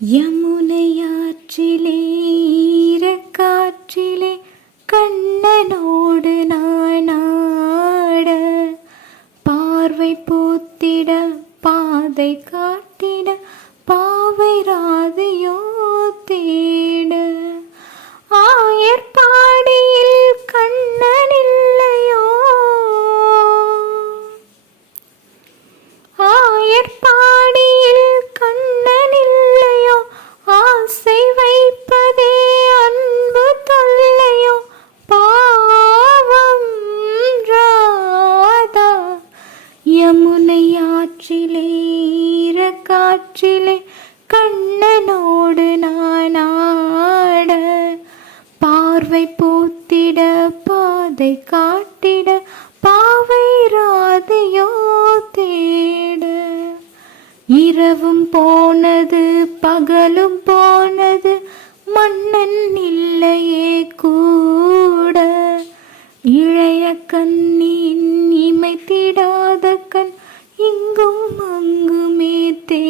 யமுனையாற்றிலே ஈரக்காற்றிலே கண்ணனோடு நானாட, பார்வை பூத்திட பாதை காட்டிட பாவை ராதையோ தேட. ஆயர்பாடியில் கண்ணன் இல்லையோ, ஆயர்பாடியில் கண்ணன் இல்லையோ, ஆசை வைப்பதே அன்பு தொல்லையோ, பாவம் ராதா. யமுனை ஆற்றிலே ஈரக்காற்றிலே கண்ணனோடு நானாட, பார்வை பூத்திட பாதை காட்டிட பாவை ராதையோ தேட. இரவும் போனது பகலும் போனது மன்னன் இல்லையே கூட, இளைய கண்ணின் இமைத்திடாத கண் இங்கும் அங்குமே தே